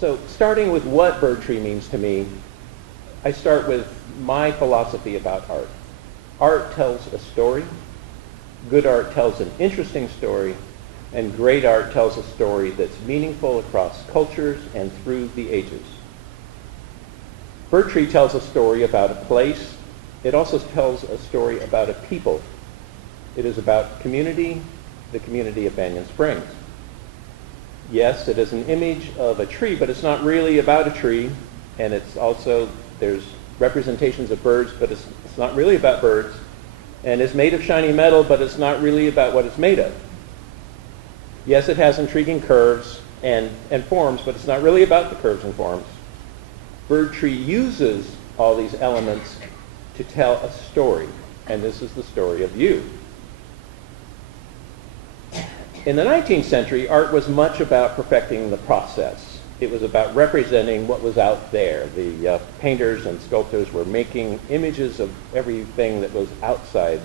So starting with what bird tree means to me, I start with my philosophy about art. Art tells a story. Good art tells an interesting story. And great art tells a story that's meaningful across cultures and through the ages. Bird tree tells a story about a place. It also tells a story about a people. It is about community, the community of Banyan Springs. Yes, it is an image of a tree, but it's not really about a tree. And it's also, there's representations of birds, but it's not really about birds. And it's made of shiny metal, but it's not really about what it's made of. Yes, it has intriguing curves and forms, but it's not really about the curves and forms. Bird tree uses all these elements to tell a story, and this is the story of you. In the 19th century, art was much about perfecting the process. It was about representing what was out there. The painters and sculptors were making images of everything that was outside.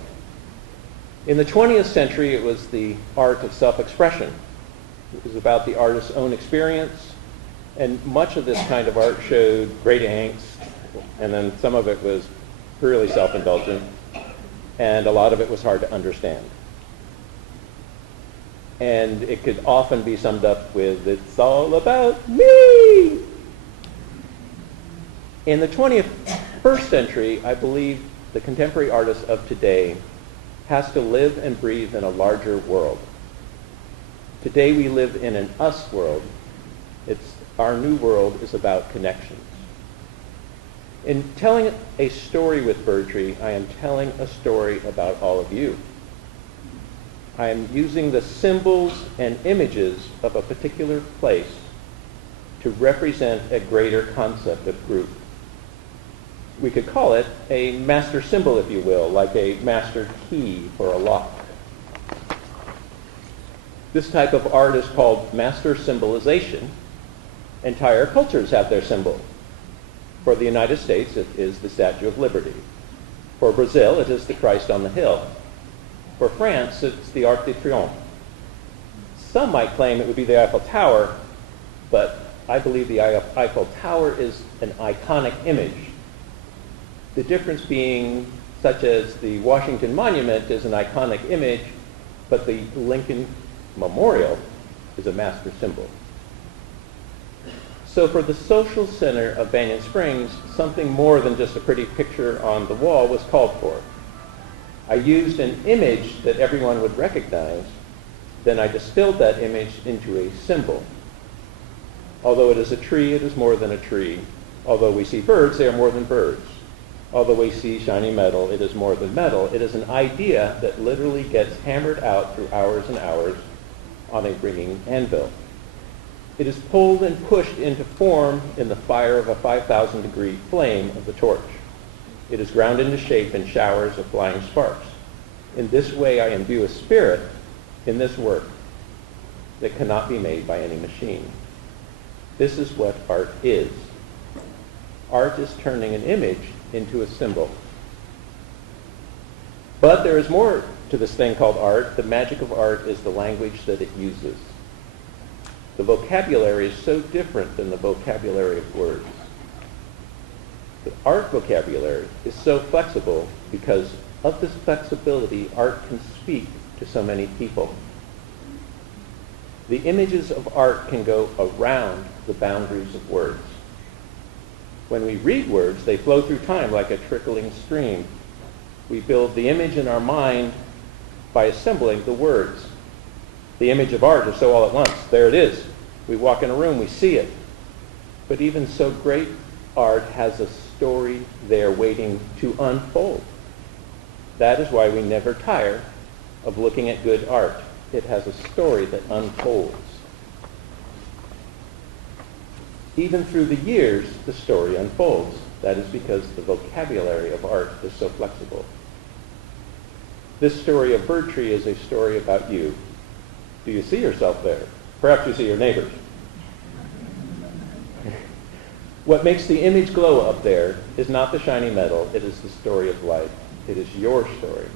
In the 20th century, it was the art of self-expression. It was about the artist's own experience, and much of this kind of art showed great angst, and then some of it was purely self-indulgent, and a lot of it was hard to understand. And it could often be summed up with, "It's all about me." In the 21st century, I believe the contemporary artist of today has to live and breathe in a larger world. Today we live in an us world. Our new world is about connections. In telling a story with bird tree, I am telling a story about all of you. I am using the symbols and images of a particular place to represent a greater concept of group. We could call it a master symbol, if you will, like a master key for a lock. This type of art is called master symbolization. Entire cultures have their symbol. For the United States, it is the Statue of Liberty. For Brazil, it is the Christ on the Hill. For France, it's the Arc de Triomphe. Some might claim it would be the Eiffel Tower, but I believe the Eiffel Tower is an iconic image. The difference being such as the Washington Monument is an iconic image, but the Lincoln Memorial is a master symbol. So for the social center of Banyan Springs, something more than just a pretty picture on the wall was called for. I used an image that everyone would recognize, then I distilled that image into a symbol. Although it is a tree, it is more than a tree. Although we see birds, they are more than birds. Although we see shiny metal, it is more than metal. It is an idea that literally gets hammered out through hours and hours on a ringing anvil. It is pulled and pushed into form in the fire of a 5,000-degree flame of the torch. It is ground into shape in showers of flying sparks. In this way, I imbue a spirit in this work that cannot be made by any machine. This is what art is. Art is turning an image into a symbol. But there is more to this thing called art. The magic of art is the language that it uses. The vocabulary is so different than the vocabulary of words. The art vocabulary is so flexible because of this flexibility, art can speak to so many people. The images of art can go around the boundaries of words. When we read words, they flow through time like a trickling stream. We build the image in our mind by assembling the words. The image of art is so all at once. There it is. We walk in a room, we see it. But even so, great art has a story there waiting to unfold. That is why we never tire of looking at good art. It has a story that unfolds. Even through the years, the story unfolds. That is because the vocabulary of art is so flexible. This story of Bird Tree is a story about you. Do you see yourself there? Perhaps you see your neighbors. What makes the image glow up there is not the shiny metal, it is the story of life. It is your story.